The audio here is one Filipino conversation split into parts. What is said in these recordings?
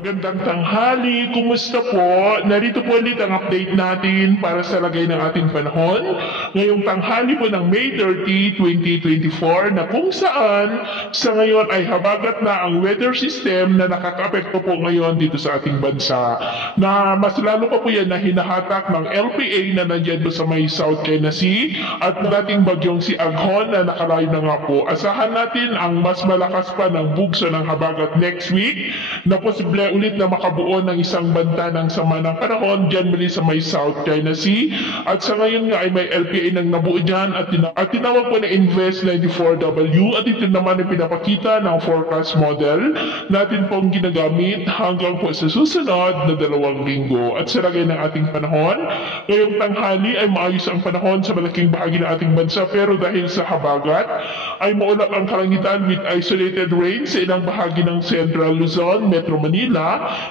Magandang tanghali, kumusta po? Narito po ulit ang update natin para sa lagay ng ating panahon. Ngayong tanghali po ng May 30, 2024 na kung saan sa ngayon ay habagat na ang weather system na nakaka-apekto po ngayon dito sa ating bansa. Na mas lalo pa po yan na hinahatak ng LPA na nandyan po sa may South China Sea at dating bagyong si Aghon na nakalayo na nga po. Asahan natin ang mas malakas pa ng bugso ng habagat next week na posible ulit na makabuo ng isang banta ng sama ng panahon dyan muli sa may South China Sea. At sa ngayon nga ay may LPA nang nabuo dyan at tinawag po na Invest 94W at ito naman ay pinapakita ng forecast model natin pong ginagamit hanggang po sa susunod na 2 linggo. At sa lagay ng ating panahon, ngayong tanghali ay maayos ang panahon sa malaking bahagi ng ating bansa pero dahil sa habagat ay maulap ang kalangitan with isolated rain sa ilang bahagi ng Central Luzon, Metro Manila,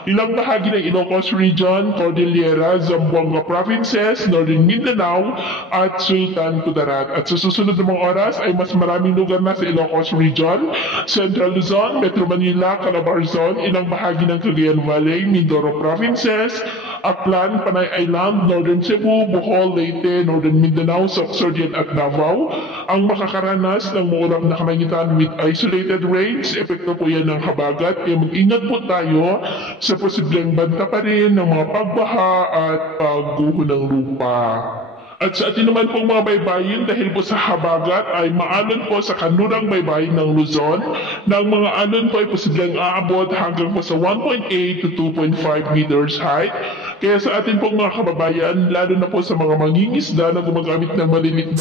ilang bahagi ng Ilocos Region, Cordillera, Zamboanga Provinces, Northern Mindanao at Sultan Kudarat. At sa susunod na mga oras ay mas maraming lugar na sa Ilocos Region, Central Luzon, Metro Manila, Calabarzon, ilang bahagi ng Cagayan Valley, Mindoro Provinces, Aklan, Panay Island, Northern Cebu, Bohol, Leyte, Northern Mindanao, Sorsogon at Davao ang makakaranas ng maulap na kalangitan with isolated rains. Epekto po yan ng habagat kaya mag-ingat po tayo sa posibleng banta pa rin ng mga pagbaha at pagguho ng lupa. At sa atin naman pong mga baybayin dahil po sa habagat ay maalon po sa kanlurang baybayin ng Luzon na ang mga alon po ay posibleng aabot hanggang po sa 1.8 to 2.5 meters height. Kaya sa atin pong mga kababayan, lalo na po sa mga mangingisda na gumagamit ng maliliit